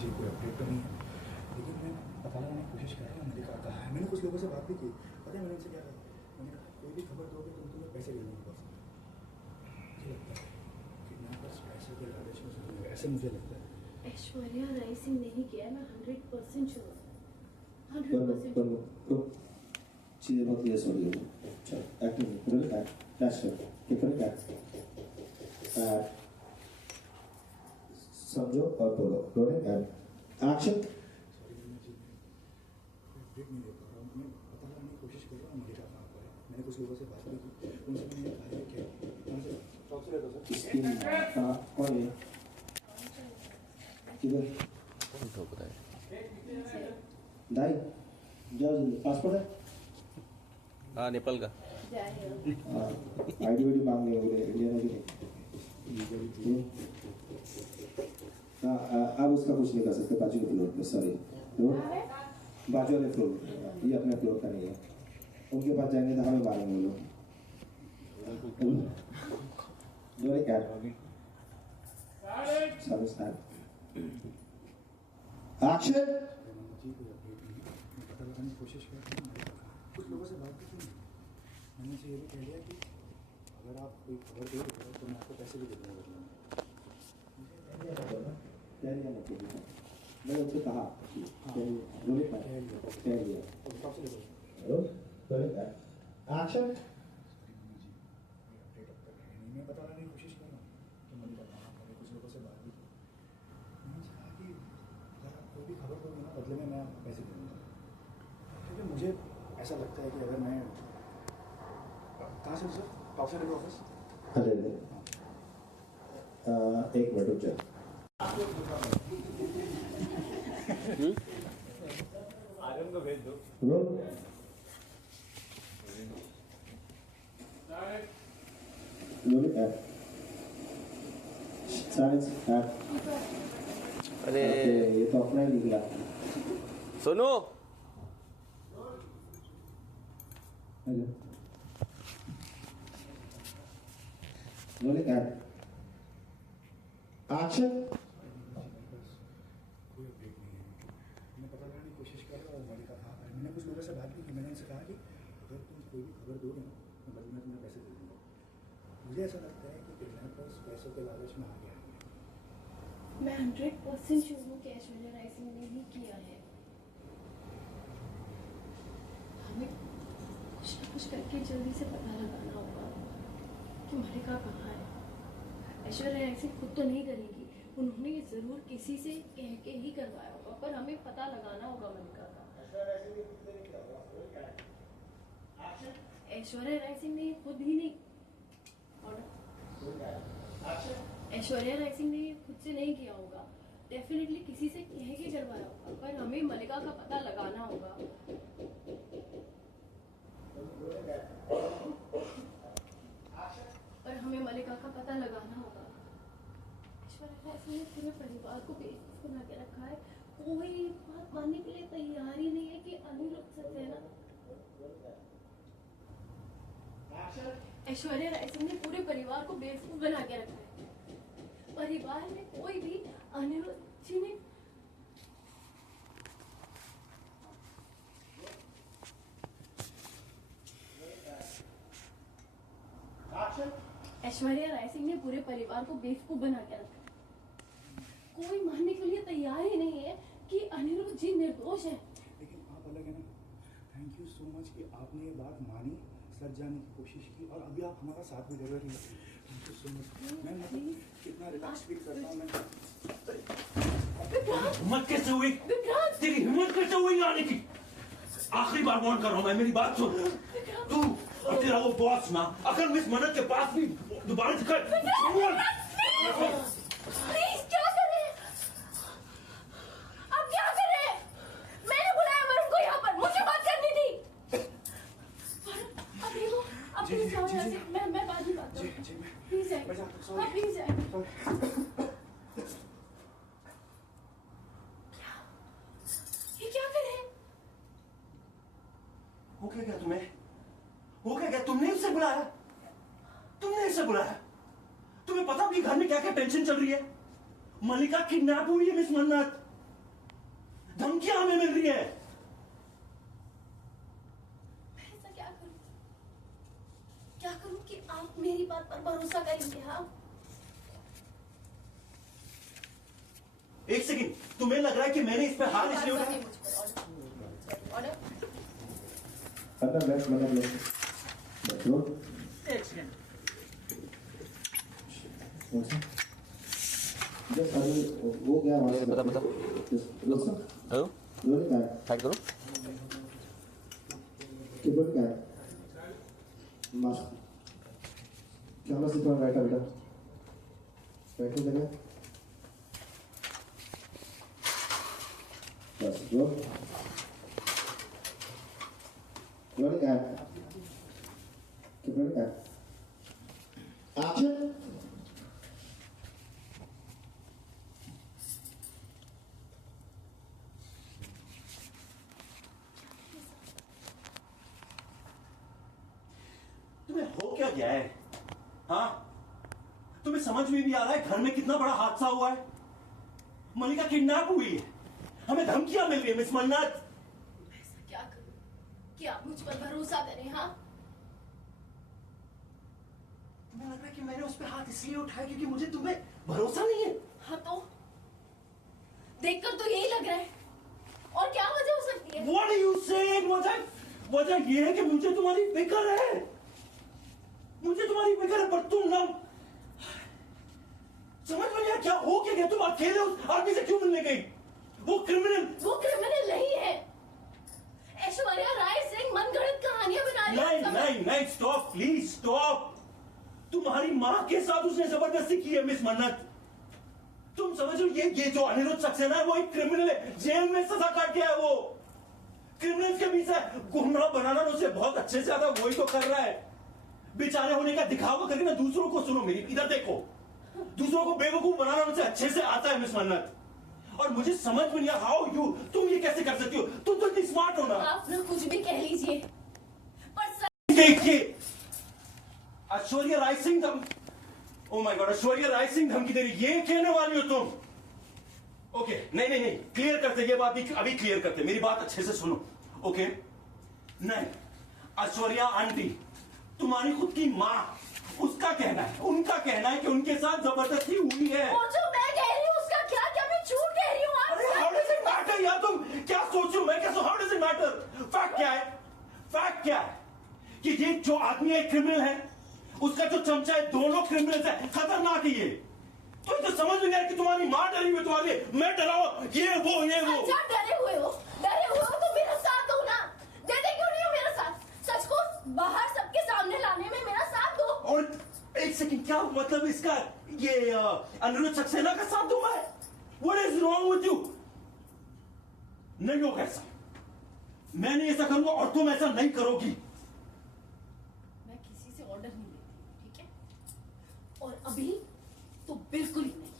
मुझे कोई अपडेट तो नहीं है, लेकिन मैं पता लगाने की कोशिश कर रहा हूँ मलिका कहाँ है। मैंने कुछ लोगों से बात भी की, पता है मैंने उनसे क्या कहा, मैंने कहा कोई भी खबर दोगे तो तुम्हें पैसे ले लूँगा बस। मुझे लगता है किडनैपर्स पैसे के लालच में सोचेंगे, ऐसे मुझे लगता है। ऐश्वर्या राय सिंह नहीं किया है, मैं 100% श्योर हूँ, 100%। चीज़ें बहुत क्लियर हो रही है। चलो acting role act flash keeper act समझो और बोलो रोलिंग एंड एक्शन। सॉरी मैं जी मैं अपडेट नहीं दे पा रहा हूँ, मैं पता लगाने की कोशिश कर रहा हूँ मलिका कहाँ पर है। मैंने कुछ लोगों से बात भी की, उनसे मैंने ये कहा है कि कहाँ से शॉप से लेता सर इसकी कहाँ कौन है किधर कौन ठोक रहा है? दाई जाओ जल्दी पासपोर्ट है हाँ नेपाल का। आईडी वाईडी मांग लेंगे बोले इंडिया में भी नहीं। अब उसका कुछ नहीं कर सकते बाजू के फ्लोर पे सॉरी तो बाजू वाले फ्लोर ये अपने फ्लोर का नहीं है उनके पास जाएंगे तो हमें मारेंगे वो लोग। डोरे कैट सारे स्टार्ट एक्शन। जी कोई अपडेट नहीं है, मैं पता लगाने की कोशिश कर रहा हूँ मलिका कहाँ है। कुछ लोगों से बात भी की, मैंने उनसे ये भी कह दिया कि अगर आप कोई खबर दे रहे हो तो मैं आपको पैसे भी दे दूँगा बदले में। मैंने उनसे कहा रोलिंग कह लिया कह दिया तो शॉप से ले लो। Rolling action. जी कोई अपडेट अब तक है नहीं, मैं पता लगाने की कोशिश कर रहा हूँ कि मलिका कहाँ पर है। कुछ लोगों से बात भी की, मैंने उनसे कहा कि अगर आप कोई भी खबर दोगे ना बदले में मैं आपको पैसे दे दूँगा, क्योंकि मुझे ऐसा लगता है कि अगर मैं कहाँ से सर टॉप से ले लो ऑफिस। अरे एक मिनट रुक जाओ। आर्यन को भेज दो। Role rolling act silence act. अरे ये तो अपना ही निकला। सुनो हेलो रोलिंग एक्ट एक्शन। कोई अपडेट नहीं है, मैं पता लगाने की कोशिश कर रहा हूँ मलिका कहाँ पर है। मैंने कुछ लोगों से बात की, मैंने उनसे कहा कि अगर तुम कोई भी खबर दोगे ना तो बदले में तुम्हें पैसे दे दूँगा। मुझे ऐसा लगता है कि किडनैपर्स पैसों के लालच में आ गया है। मैं 100% श्योर हूँ कि ऐश्वर्या राय सिंह ने ही किया है। हमें कुछ ना कुछ करके जल्दी से पता लगाना होगा कि मलिका कहाँ है। ऐश्वर्या राय सिंह खुद तो नहीं करेगी, उन्होंने ये जरूर किसी से कह के ही करवाया होगा, पर हमें पता लगाना होगा मलिका का। ऐश्वर्या राय सिंह ने खुद ही नहीं ऐश्वर्या राय सिंह ने ये खुद से नहीं किया होगा, डेफिनेटली किसी से कह के करवाया होगा, पर हमें मलिका का पता लगाना होगा। पर हमें मलिका का पता लगाना होगा। ऐश्वर्या राय सिंह ने पूरे परिवार को बेवकूफ बना के रखा है, कोई बात मानने के लिए तैयार ही नहीं है कि अनिरुद्ध सक्सेना। ऐश्वर्या राय सिंह ने पूरे परिवार को बेवकूफ बना के रखा है। परिवार में कोई भी अनिरुद्ध जी ने ऐश्वर्या राय सिंह ने पूरे परिवार को बेवकूफ बना के रखा है। कोई मानने के लिए तैयार ही नहीं है कि अनिरुद्ध जी निर्दोष है। लेकिन आप अलग है ना, थैंक यू सो मच कि आपने ये बात मानी, सच जानने की कोशिश की और अभी आप हमारा साथ भी दे रहे हो। Thank you so much. मैं मतलब कितना रिलैक्स फील करता हूँ मैं। हिम्मत कैसे हुई? तेरी हिम्मत कैसे हुई आने की? आखिरी बार वार्न कर रहा हूं मैं, मेरी बात सुन। तू और तेरा वो बॉस ना अगर मिस मन्नत के पास भी दोबारा दिखा प्लीज क्या करें? अब क्या करें? मैंने बुलाया वरुण को यहाँ पर, मुझे बात करनी थी। अब देखो, अब प्लीज जाओ यहाँ से, मैं बाद में बात करूँ। प्लीज जाए, हाँ प्लीज जाए। ये क्या करें? हो क्या गया तुम्हें? हो क्या गया? तुमने उसे बुलाया? तुमने इसे बुलाया? तुम्हें पता भी घर में क्या क्या टेंशन चल रही है? मलिका किडनैप हुई है मिस मन्नत। भरोसा करेंगे? हाँ, एक सेकंड, तुम्हें लग रहा है कि मैंने इस पे हाथ इसलिए उठाया? ऑर्डर। अंदर बैठ, मतलब बैठ। बैठो। एक सेकंड। जस्ट अभी वो गया वहाँ से। बता दोस्तों, हेलो रोने का है। हाइड करो कीबोर्ड का है। मास्क। कैमरा से थोड़ा राइट बेटा। बैठने लगे। बस रो। रोने का है। कीबोर्ड का है। एक्शन। तुम्हें हो क्या गया है? हाँ, तुम्हें समझ में भी आ रहा है घर में कितना बड़ा हादसा हुआ है? मलिका किडनैप हुई है, हमें धमकियां मिल रही है मिस मन्नत। ऐसा क्या करूं कि आप मुझ पर भरोसा करें? हाँ, तुम्हें लग रहा है कि मैंने उस पर हाथ इसलिए उठाया क्योंकि मुझे तुम्हें भरोसा नहीं है? हाँ, तो देखकर तो यही लग रहा है। और क्या वजह हो सकती है? What are you saying? वजह ये है कि मुझे तुम्हारी फिक्र है, मुझे तुम्हारी फिक्र है, पर तुम ना समझ में नहीं आया क्या हो क्या गया? तुम अकेले उस आदमी से क्यों मिलने गई? वो क्रिमिनल नहीं है। ऐश्वर्या राय सिंह मनगढ़ंत कहानियां बना रही है। नहीं, स्टॉप प्लीज स्टॉप। तुम्हारी माँ के साथ उसने जबरदस्ती की है मिस मन्नत। तुम समझ लो ये जो अनिरुद्ध सक्सेना है वो एक क्रिमिनल है, जेल में सजा काट के है वो। क्रिमिनल्स के बीच से गुमराह बनाना उसे बहुत अच्छे से आता है, वही तो कर रहा है। बेचारे होने का दिखावा करके ना दूसरों को, सुनो मेरी इधर देखो, दूसरों को बेवकूफ बनाना उसे अच्छे से आता है मिस मन्नत। और मुझे समझ में नहीं आ हाउ यू, तुम ये कैसे कर सकती हो? तुम तो इतनी स्मार्ट हो ना। आप ना कुछ भी कह लीजिए, पर देखिए Aishwarya Rai Singh oh my God, Aishwarya Rai Singh धमकी दे रही, ये कहने वाली हो तुम? ओके, नहीं, क्लियर करते, ये बात अभी क्लियर करते, मेरी बात अच्छे से सुनो। ओके, नहीं, ऐश्वर्या आंटी तुम्हारी खुद की माँ, उसका कहना है, उनका कहना है कि उनके साथ जबरदस्ती हुई है। और जो मैं कह रही हूँ उसका क्या मैं झूठ कह रही हूँ? अरे हाउ डज इट मैटर यार, तुम क्या सोच रहे हो? मैं क्या, how does it matter? Fact क्या है कि ये जो आदमी है क्रिमिनल है, उसका जो चमचा है, दोनों क्रिमिनल्स है, खतरनाक है ये। तो इसे समझ में नहीं आया कि तुम्हारी माँ डरी हुई तुम्हारी, मैं डरा हुआ, ये वो। अच्छा, डरे हुए हो तो मेरा साथ दो ना। देते क्यों नहीं हो मेरा साथ? सच को बाहर सबके सामने लाने में मेरा साथ दो। और एक सेकंड, क्या मतलब इसका? ये अनिरुद्ध सक्सेना का साथ दूं मैं? What is wrong with you? नहीं होगा ऐसा, मैं नहीं ऐसा करूंगा और तुम ऐसा नहीं करोगी। मैं किसी से ऑर्डर नहीं लेती, ठीक है? और अभी तो बिल्कुल ही नहीं।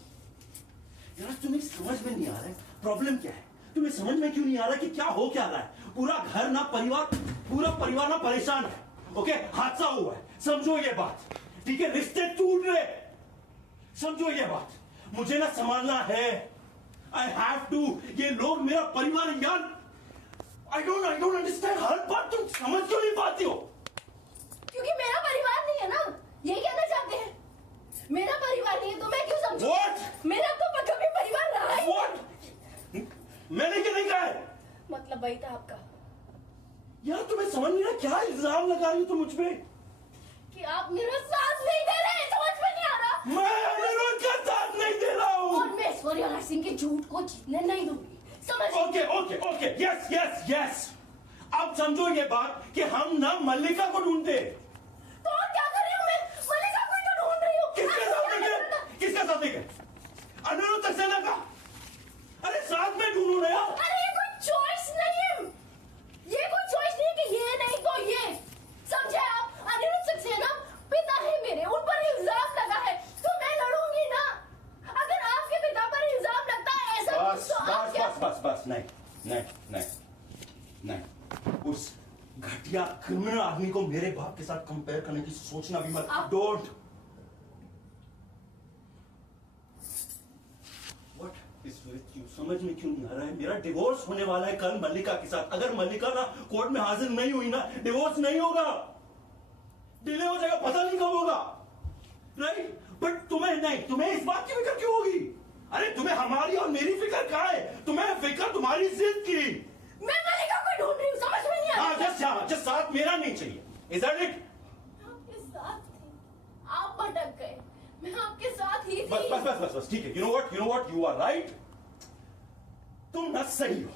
यार तुम्हें समझ में नहीं आ रहा है प्रॉब्लम क्या है? तुम्हें समझ में क्यों नहीं आ रहा कि क्या हो क्या रहा है? पूरा घर ना पूरा परिवार ना परेशान है। ओके, हादसा हुआ है, समझो ये बात, ठीक है? रिश्ते टूट रहे, समझो ये बात। मुझे ना संभालना है, आई हैव टू। ये लोग मेरा परिवार है यार। आई डोंट अंडरस्टैंड, हर बात तुम समझ क्यों नहीं पाती हो? क्योंकि मेरा परिवार नहीं है ना, यही कहना चाहते हैं। मेरा परिवार नहीं है तो मैं क्यों समझूं? What? मेरा तो कभी परिवार रहा ही नहीं। What? मैंने क्या नहीं कहा है? मतलब वही था आपका यार तुम्हें समझ नहीं आ रहा, क्या इल्जाम लगा रही हो तुम मुझ पे? कि आप मेरा साथ नहीं दे रहे, समझ में नहीं आ रहा? मैं अनिरुद्ध का साथ नहीं दे रहा हूँ। और मैं ऐश्वर्या राय सिंह के झूठ को जीतने नहीं दूंगी, समझ? Okay, yes. अब समझो ये बात कि हम ना मल्लिका को ढूंढते। तो और क्या कर रही हूँ मैं? मल्लिका को ही तो ढूंढ रही हूँ। किसका साथ देखे? अनिरुद्ध सक्सेना का? अरे साथ में ढूंढो ना यार। अरे ये कोई चॉइस नहीं है, ये कोई चॉइस नहीं कि ये नहीं तो ये, समझे आप? अनिरुद्ध सक्सेना पिता है मेरे, उन पर इल्जाम लगा है तो मैं लड़ूंगी ना। अगर आपके पिता पर इल्जाम लगता है ऐसा कुछ तो आप क्या? बस, नहीं। उस घटिया क्रिमिनल आदमी को मेरे बाप के साथ कंपेयर करने की सोचना भी मत। Don't. What is with you? समझ में क्यों नहीं आ रहा है? मेरा डिवोर्स होने वाला है कल मल्लिका के साथ। अगर मल्लिका ना कोर्ट में हाजिर नहीं हुई ना, डिवोर्स नहीं होगा, डिले हो जाएगा, पता नहीं कब होगा। राइट? बट तुम्हें नहीं, तुम्हें इस बात की फिक्र क्यों होगी? अरे तुम्हें हमारी और मेरी फिक्र कहाँ है? तुम्हें फिक्र तुम्हारी जिद की। मैं मलिका को ढूंढ रही हूँ, समझ में नहीं आ रहा। जस्ट साथ मेरा नहीं चाहिए। Is that it? आपके साथ थी, आप भटक गए, मैं आपके साथ ही थी। बस ठीक है। You know what? You are right. तुम न सही हो।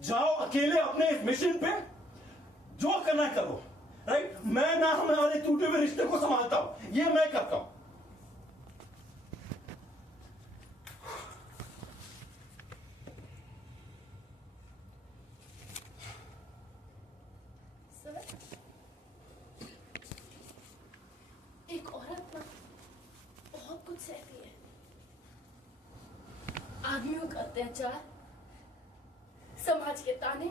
जाओ अकेले अपने इस मिशन पे, जो करना है करो। राइट? मैं ना हमारे टूटे हुए रिश्ते को संभालता हूं, ये मैं करता हूं। सर, एक औरत ना बहुत कुछ सहती है। आदमियों का अत्याचार, समाज के ताने,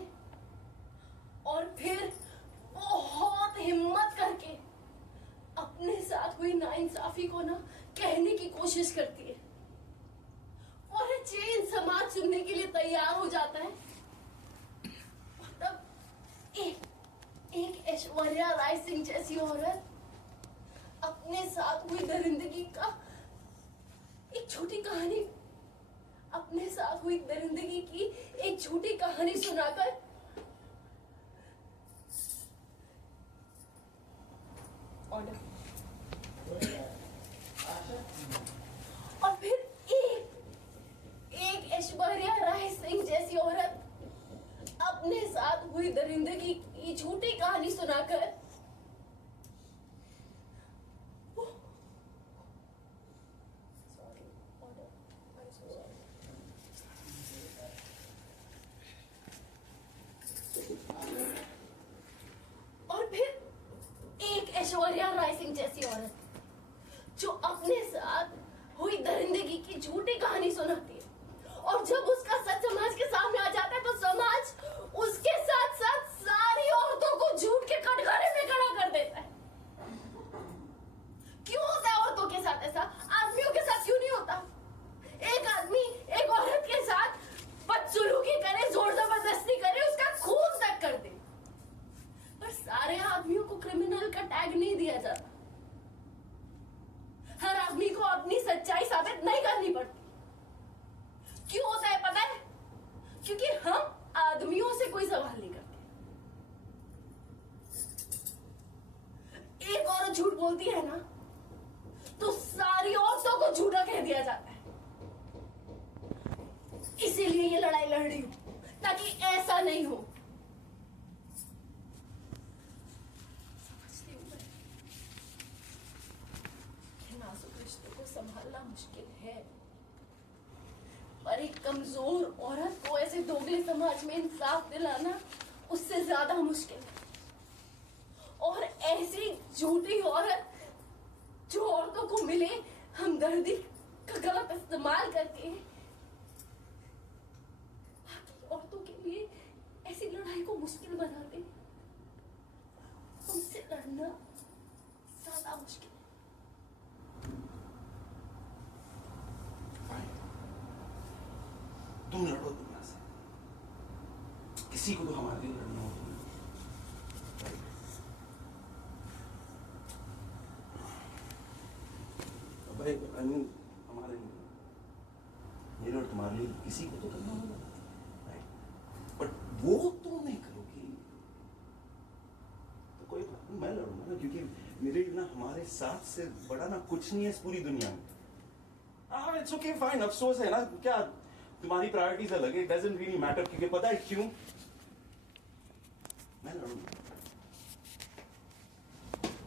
और फिर बहुत हिम्मत करके अपने साथ हुई नाइंसाफी को ना कहने की कोशिश करती है। और चेन समाज सुनने के लिए तैयार हो जाता है। और तब एक ऐश्वर्या राय सिंह जैसी औरत अपने साथ हुई दरिंदगी का एक छोटी कहानी, अपने साथ हुई दरिंदगी की एक छोटी कहानी सुनाकर ऑर्डर, और फिर एक ऐश्वर्या राय सिंह जैसी औरत अपने साथ हुई दरिंदगी की झूठी कहानी सुनाकर और फिर एक ऐश्वर्या राय सिंह जैसी औरत जो अपने साथ हुई दरिंदगी की झूठी कहानी सुनाती है, और जब उसका सच समाज के सामने आ जाता है तो समाज उसके साथ साथ सारी औरतों को झूठ के कटघरे में खड़ा कर देता है। क्यों होता है औरतों के साथ ऐसा? आदमियों के साथ क्यों नहीं होता? एक आदमी एक औरत के साथ बदसलूकी करे, जोर जबरदस्ती करे, उसका खून तक कर दे, पर सारे आदमियों को क्रिमिनल का टैग नहीं दिया जाता। हर आदमी को अपनी सच्चाई साबित नहीं करनी पड़ती। क्यों होता है पता है? क्योंकि हम आदमियों से कोई सवाल नहीं करते। एक औरत झूठ बोलती है ना तो सारी औरतों को झूठा कह दिया जाता है। इसीलिए ये लड़ाई लड़ रही हूं, ताकि ऐसा नहीं हो। समझती हूं मैं कि नाजुक रिश्ते को संभालना मुश्किल है, पर एक कमजोर औरत को ऐसे दोगले समाज में इंसाफ दिलाना उससे ज्यादा मुश्किल है। और ऐसी झूठी औरत जो औरतों को मिले हमदर्दी का गलत इस्तेमाल करके बाकी औरतों के लिए ऐसी लड़ाई को मुश्किल बना दे, उनसे लड़ना ज्यादा मुश्किल है। तुम लड़ो दुनिया से, किसी को तो हमारे लिए लड़ना होगा। भाई हमारे मेरे और तुम्हारे लिए किसी को तो करना होगा, बट वो तुम नहीं करोगी तो कोई बात नहीं, मैं लड़ूंगा ना, क्योंकि मेरे ना हमारे साथ से बड़ा ना कुछ नहीं है इस पूरी दुनिया में। हाँ इट्स ओके फाइन, अफसोस है ना, क्या तुम्हारी प्रायोरिटीज अलग है, डजंट रियली मैटर, क्योंकि पता है क्यों? मैं लड़ूंगा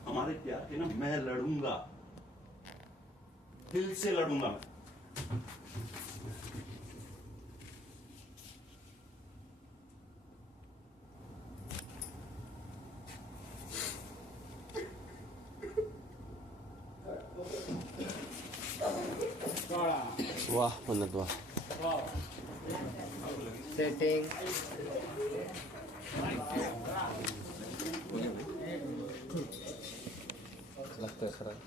हमारे प्यार के ना, मैं लड़ूंगा, दिल से लड़ूंगा मैं। वाह मन्नत वाह। सेटिंग लगता है खराब।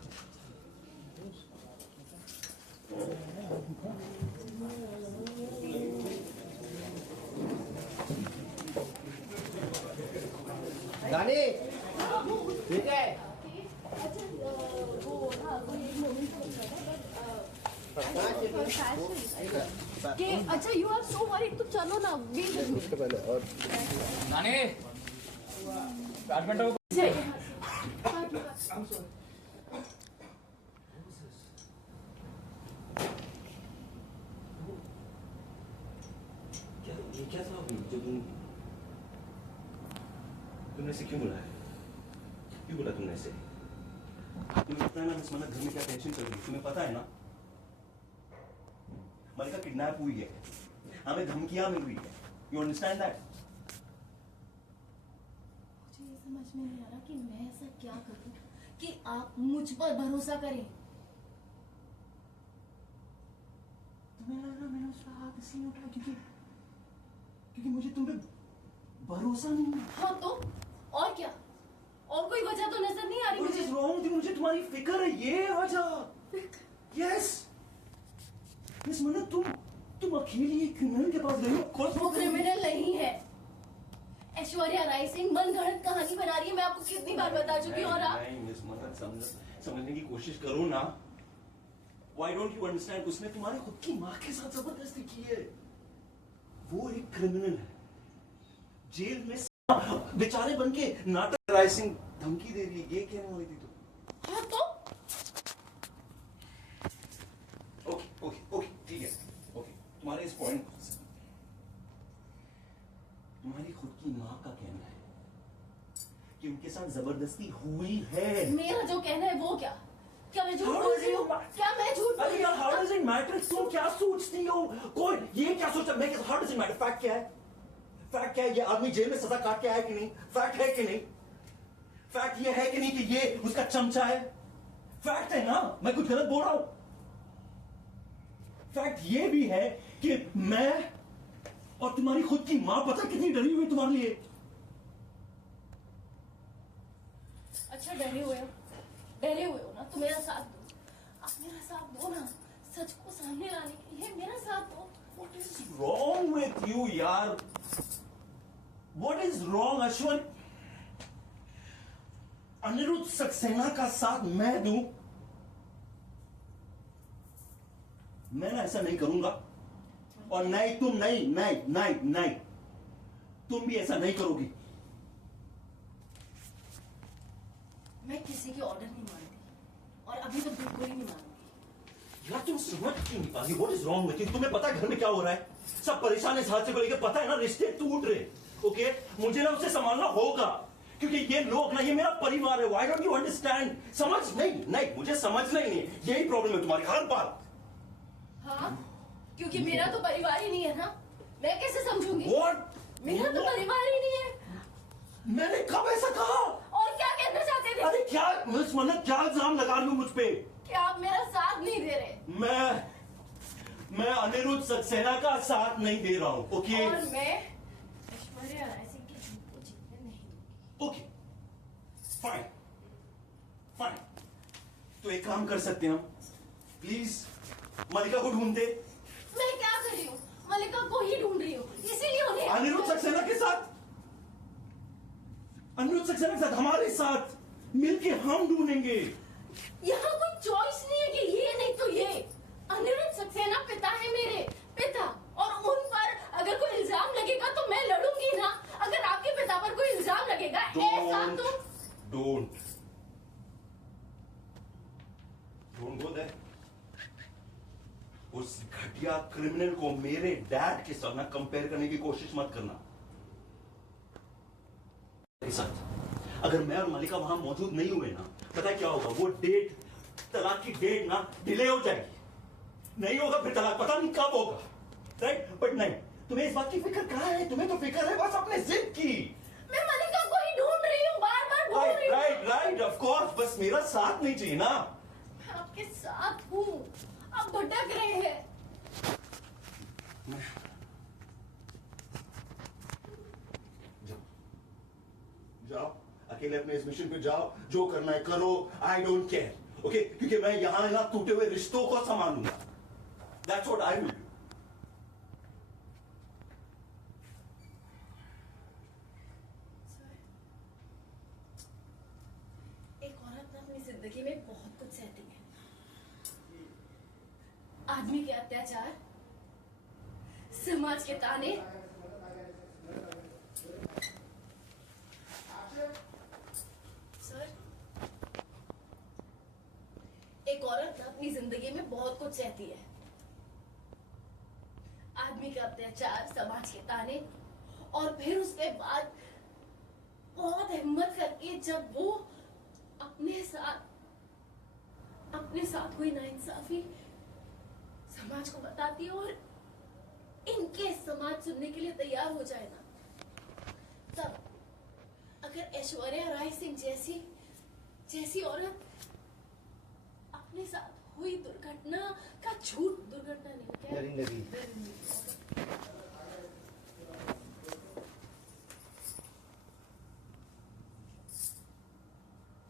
गानी ठीक है। अच्छा वो हाँ, वो एक कि अच्छा यू आर सो वरीड तो चलो ना बी विद मी पहले और नानी 8 घंटा ये क्या था अभी जो तुमने ऐसे क्यों बुलाया? क्यों बोला तुमने ऐसे? तुम्हें पता है ना मिस मन्नत घर में क्या टेंशन चल रही है? तुम्हें पता है ना? मलिका किडनैप हुई है, हमें धमकियां मिल रही है। You understand that? मुझे ये समझ में नहीं आ रहा कि मैं ऐसा क्या करूं कि आप मुझ पर भरोसा करें। तुम्हें लग रहा मैंने उसका हाथ इसलिए उठाया क्योंकि मुझे तुम पे भरोसा नहीं है। हाँ तो और क्या? और कोई वजह तो नजर नहीं आ रही What is मुझे। wrong? मुझे तुम्हारी फिक्र है, ये वजह। Yes. मिस मन्नत तुम अकेली एक क्रिमिनल के पास गई हो? वो क्रिमिनल नहीं है। ऐश्वर्या राय सिंह मनगढ़ंत कहानी बना रही है। मैं आपको कितनी बार बता चुकी हूँ और आप नहीं मिस मन्नत समझने की कोशिश करो ना। Why don't you understand? उसने तुम्हारे खुद की माँ के साथ जबरदस्ती की है। वो एक क्रिमिनल है, जेल में बेचारे बन के नाटक। राय सिंह धमकी दे रही है, ये कहने वाली थी तुम। हाँ तो ओके ठीक है। ओके तुम्हारे इस पॉइंट तुम्हारी खुद की माँ का कहना है कि उनके साथ जबरदस्ती हुई है। मेरा जो कहना है वो क्या मैं झूठ बोल रही हूँ? क्या मैं झूठ बोल अरे रही यार, हूँ? How does it matter? तुम क्या सोचती हो? कोई ये क्या सोचता? मैं how does it matter? Fact क्या है? फैक्ट क्या है? ये आदमी जेल में सजा काट के आया कि नहीं? फैक्ट है कि नहीं? फैक्ट ये है कि नहीं कि ये उसका चमचा है? फैक्ट है ना? मैं कुछ गलत बोल रहा हूं? फैक्ट ये भी है कि मैं और तुम्हारी खुद की मां पता कितनी डरी हुई तुम्हारे लिए। अच्छा डरे हुए हो ना तो मेरा साथ दो। आप मेरा साथ दो ना, सच को सामने लाने के लिए मेरा साथ दो। What is wrong with you, यार? What is wrong, Ashwin? Anirudh Saxena का साथ मैं दूं? मैं ना ऐसा नहीं करूंगा, और नहीं तुम नहीं तुम भी ऐसा नहीं करोगी। मैं किसी के ऑर्डर नहीं मानती और अभी तो बिल्कुल ही नहीं मानूंगी। यार तुम समझ क्यों नहीं पाती? What is wrong with you? तुम्हें पता है घर में क्या हो रहा है? सब परेशान है इस हादसे को लेकर। पता है ना, रिश्ते टूट रहे। ओके मुझे ना उसे संभालना होगा, क्योंकि ये लोग ना, ये मेरा परिवार है। Why don't you understand? समझ नहीं मुझे समझना ही नहीं। यही प्रॉब्लम है तुम्हारी हर बात। हाँ क्योंकि मेरा तो परिवार ही नहीं है ना, मैं कैसे समझूंगी? What? मेरा तो परिवार ही नहीं है। मैंने कब ऐसा कहा? और क्या कहना चाहते थे? अरे क्या मिस मन्नत, क्या इल्जाम लगा रही हो मुझ पे? कि आप मेरा साथ नहीं दे रहे। मैं अनिरुद्ध सक्सेना का साथ नहीं दे रहा हूं। ओके और मैं ऐश्वर्या राय सिंह के झूठ को जीतने नहीं दूंगी। ओके फाइन तो एक काम कर सकते हैं हम, प्लीज मलिका को ढूंढते। मैं क्या कर रही हूँ? मलिका को ही ढूंढ रही हूँ, इसीलिए उन्हें अनिरुद्ध सक्सेना के साथ हमारे साथ मिलके हम ढूंढेंगे। यहाँ कोई चॉइस नहीं है कि ये नहीं तो ये। अनिरुद्ध सक्सेना पिता है मेरे, पिता, और उन पर अगर कोई इल्जाम लगेगा तो मैं लड़ूंगी ना। अगर आपके पिता पर कोई इल्जाम लगेगा ऐसा तो डोंट गो देयर। उस घटिया क्रिमिनल को मेरे डैड के साथ ना कंपेयर करने की कोशिश मत करना। साथ अगर मैं और मलिका वहां मौजूद नहीं हुए ना, पता है क्या होगा? वो डेट, तलाक की डेट ना डिले हो जाएगी। नहीं होगा फिर तलाक, पता नहीं कब होगा। राइट? बट नहीं, तुम्हें इस बात की फिक्र कहां है? तुम्हें तो फिक्र है बस अपने जिद की। मैं मलिका को ही ढूंढ रही हूँ, बार-बार ढूंढ रही हूँ। राइट ऑफ कोर्स, बस मेरा साथ नहीं चाहिए ना। मैं आपके साथ हूँ, आप भटक रहे हैं। जाओ अकेले अपने इस मिशन पे जाओ, जो करना है करो। I don't care. ओके क्योंकि मैं यहां टूटे हुए रिश्तों को संभालूंगा। That's what I will do. एक औरत ना अपनी जिंदगी में बहुत कुछ सहती है। आदमी के अत्याचार, समाज के ताने, सर, एक औरत ना अपनी जिंदगी में बहुत कुछ सहती है। आदमी का अत्याचार, समाज के ताने, और फिर उसके बाद बहुत हिम्मत करके जब वो अपने साथ हुई नाइंसाफी समाज को बताती है और इनके समाज सुनने के लिए तैयार हो जाए ना, तब अगर ऐश्वर्या राय सिंह जैसी औरत अपने साथ हुई दुर्घटना का झूठ, दुर्घटना नहीं क्या, दरिंदगी।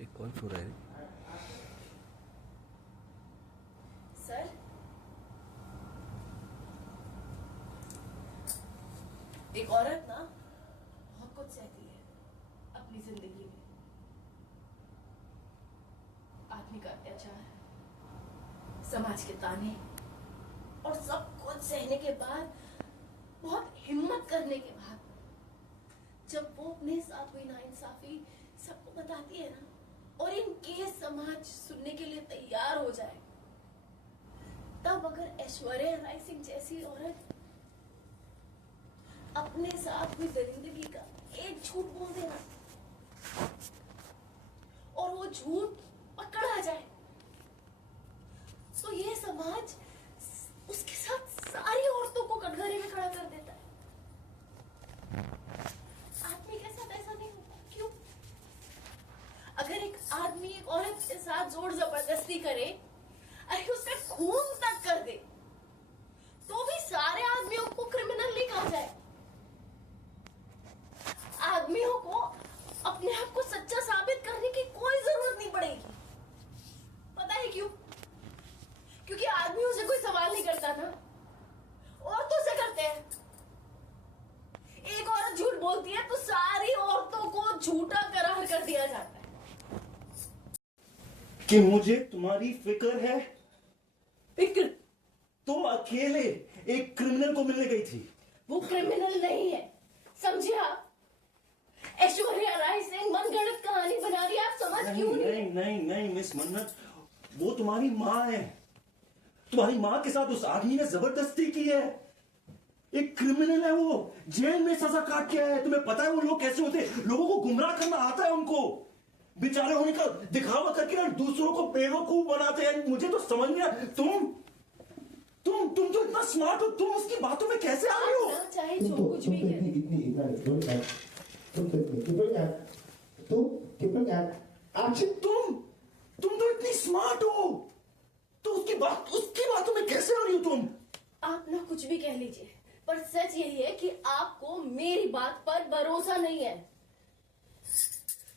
एक कौन सो रहा है? सर, एक औरत ना बहुत कुछ सहती है अपनी जिंदगी में। आदमी का अत्याचार, समाज के ताने, और सब कुछ सहने के बाद, बहुत हिम्मत करने के बाद, जब वो अपने साथ हुई नाइंसाफी सबको बताती है ना, और इनके समाज सुनने के लिए तैयार हो जाए, तब अगर ऐश्वर्या राय सिंह जैसी औरत अपने साथ हुई दरिंदगी का एक झूठ बोल देना और वो झूठ पकड़ा जाए, तो ये समाज उसके साथ सारी औरतों को कटघरे में खड़ा कर देता है। आदमी के साथ ऐसा नहीं होता, क्यों? अगर एक आदमी एक औरत के साथ जोर जबरदस्ती करे, अरे उसका खून तक कर दे, तो भी सारे आदमियों को क्रिमिनल नहीं कहा जाए। आदमियों को अपने आप को सच्चा साबित करने की कोई जरूरत नहीं पड़ेगी। पता है क्यों? क्योंकि आदमियों से कोई सवाल नहीं करता ना, औरतों से करते हैं। एक औरत झूठ बोलती है तो सारी औरतों को झूठा करार कर दिया जाता है। कि मुझे तुम्हारी फिक्र है? फिक्र? तुम अकेले एक क्रिमिनल को मिलने गई थी। वो क्रिमिनल नहीं है, समझे आप? ऐश्वर्या राय सिंह मनगढ़ंत कहानी बना रही है, आप समझ क्यों नहीं मिस मन्नत, वो तुम्हारी माँ है। तुम्हारी माँ के साथ उस आदमी ने जबरदस्ती की है। एक क्रिमिनल है वो, जेल में सजा काट के आया है। तुम्हें पता है वो लोग कैसे होते हैं? लोगों को गुमराह करना आता है उनको। बेचारे होने का दिखावा करके ना दूसरों को बेवकूफ बनाते हैं। मुझे तो समझ नहीं आया, तुम तो इतना स्मार्ट हो, तुम उसकी बातों में कैसे आ रही हो? चाहे जो कुछ भी कहे, तुम तो इतनी स्मार्ट हो, तो उसकी बातों में कैसे आ रही हो तुम? आप ना कुछ भी कह लीजिए, पर सच यही है कि आपको मेरी बात पर भरोसा नहीं है।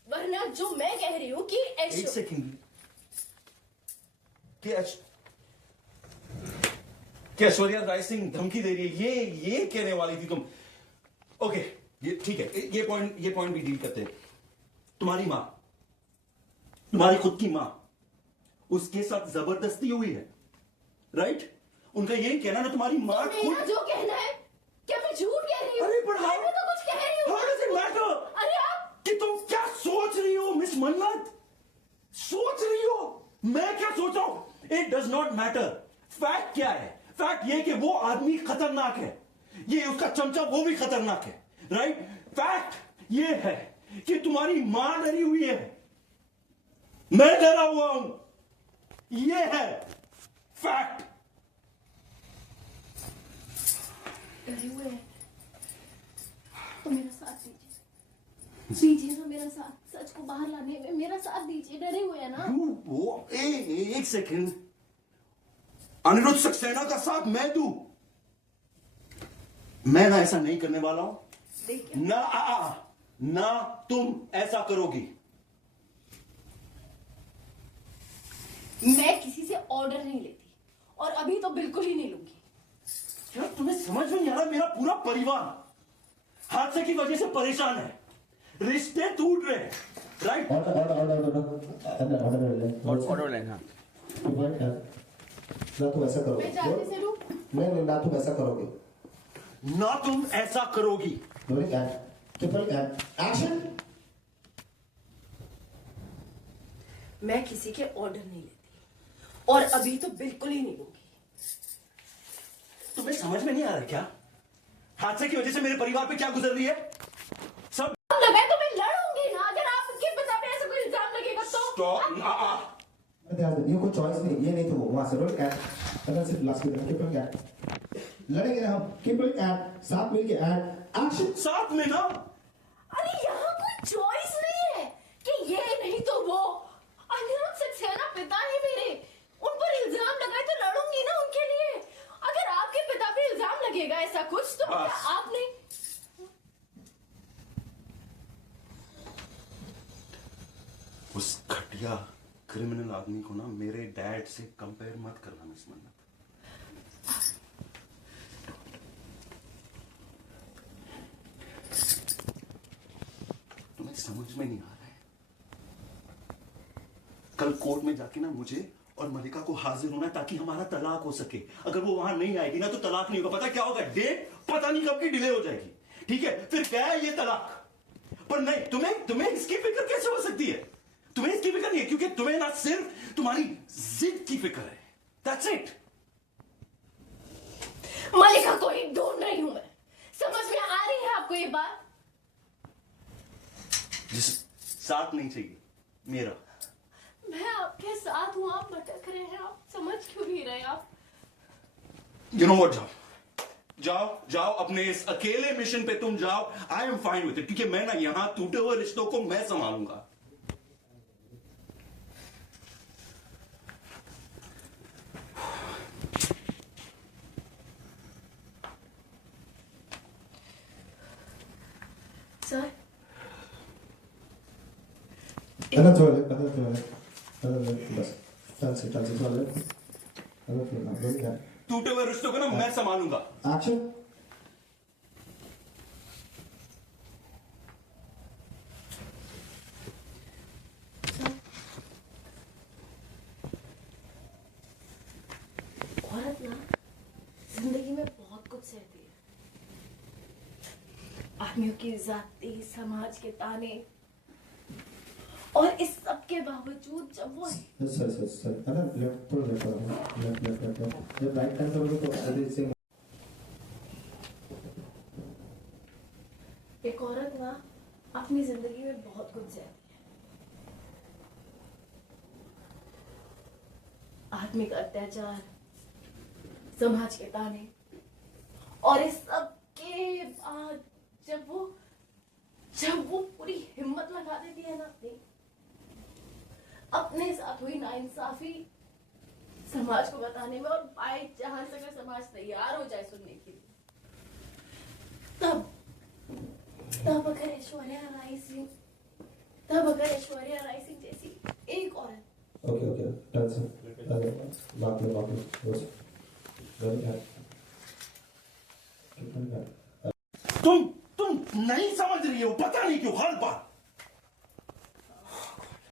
वरना जो मैं कह रही हूँ कि एक सेकंड, क्या ऐश्वर्या राय सिंह धमकी दे रही है? ये कहने वाली थी तुम? ओके, ये ठीक है, ये पॉइंट भी डील करते हैं। तुम्हारी माँ, तुम्हारी खुद की माँ, उसके साथ जबरदस्ती हुई है, राइट? उनका यही कहना ना, तुम्हारी माँ मेरा जो कहना है, क्या मैं झूठ कह रही हूँ? अरे पर मैं तो कुछ कह रही हूँ। How does it matter? अरे आप कि तुम क्या सोच रही हो मिस मन्नत? सोच रही हो, मैं क्या सोच रहा हूं? It does not matter. Fact क्या है? फैक्ट ये कि वो आदमी खतरनाक है, ये उसका चमचा वो भी खतरनाक है, राइट? फैक्ट ये है कि तुम्हारी मां डरी हुई है, मैं डरा हुआ हूं, ये है फैक्ट। डरे हुए हैं तो मेरा साथ दीजिए ना, मेरा साथ, सच को बाहर लाने में मेरा साथ दीजिए। डरे हुए हैं ना? वो एक सेकंड, अनिरुद्ध सक्सेना का साथ मैं दूं? मैं ना ऐसा नहीं करने वाला हूं, देखिए ना तुम ऐसा करोगी। मैं किसी से ऑर्डर नहीं लेती, और अभी तो बिल्कुल ही नहीं लूंगी। क्या तुम्हें समझ में नहीं आ रहा? मेरा पूरा परिवार हादसे की वजह से परेशान है, रिश्ते टूट रहे हैं, राइट? ऑर्डर लाइन, हाँ। ना तुम ऐसा करोगे। मैं जाने से रूप नहीं नहीं, ना तुम ऐसा करोगे। ना तुम ऐसा करोगी। Rolling and triple and action. मैं किसी के ऑर्डर नहीं लेती और अभी तो बिल्कुल ही नहीं लूंगी। तुम्हें समझ में नहीं आ रहा है क्या हादसे की वजह से मेरे परिवार पे क्या गुजर रही है? सब लगा तो मैं लड़ूंगी ना, अगर आपके पिता पे ऐसा कोई इल्जाम लगेगा तो। स्टॉप। ये कोई चॉइस नहीं, ये नहीं तो वो वहां से रोलिंग एंड अगर सिर्फ लास्ट में ट्रिपल एंड लड़ेंगे ना हम। ट्रिपल एंड साथ मिलके एंड एक्शन। साथ में ना अरे यहाँ कोई चॉइस नहीं है कि ये नहीं तो वो। अनिरुद्ध सक्सेना पिता है मेरे, उन पर इल्जाम लगाए तो लड़ूंगी ना उनके लिए। अगर आपके पिता पे इल्जाम लगेगा ऐसा कुछ तो क्या बस। आप नहीं। उस घटिया क्रिमिनल आदमी को ना मेरे डैड से कंपेयर मत करना मिस मन्नत। तुम्हें समझ में नहीं आ रहा है। कल कोर्ट में जाके ना मुझे और मलिका को हाजिर होना है ताकि हमारा तलाक हो सके। अगर वो वहां नहीं आएगी ना तो तलाक नहीं होगा। पता क्या होगा? डेट पता नहीं कब की डिले हो जाएगी। ठीक है, फिर क्या है ये तलाक। पर नहीं, तुम्हें इसकी फिक्र कैसे हो सकती है? तुम्हें इसकी फिक्र नहीं है क्योंकि तुम्हें ना सिर्फ तुम्हारी जिद की फिक्र है। That's it. मलिका को ही ढूंढ रही हूं मैं। समझ में आ रही है आपको ये बात? जिस साथ नहीं चाहिए मेरा। मैं आपके साथ हूं, आप भटक रहे हैं, आप समझ क्यों नहीं रहे आप? यू नो व्हाट, जाओ अपने इस अकेले मिशन पे तुम जाओ। I am fine with it क्योंकि मैं ना यहां टूटे हुए रिश्तों को मैं संभालूंगा। सर another toilet, बस टर्न से toilet, रोलिंग एंड टूटे हुए रिश्तों को ना मैं संभालूंगा। एक्शन। औरत ना जिंदगी में बहुत कुछ सहती है। आदमियों की जाति, समाज के ताने, और इस सब के बावजूद जब वो सर अगर लेफ्ट जब राइट टर्न करोगे तो आगे से एक औरत ना अपनी जिंदगी में बहुत कुछ सहती है। आत्मिक अत्याचार, समाज के ताने, और इस सब के बाद जब वो पूरी हिम्मत लगा देती है ना अपने साथ हुई नाइंसाफी समाज को बताने में, और बाय चांस अगर समाज तैयार हो जाए सुनने के लिए, तब अगर ऐश्वर्या राय सिंह जैसी एक औरत। ओके टर्न से वापस रोलिंग एंड तुम नहीं समझ रही हो, पता नहीं क्यों हर बार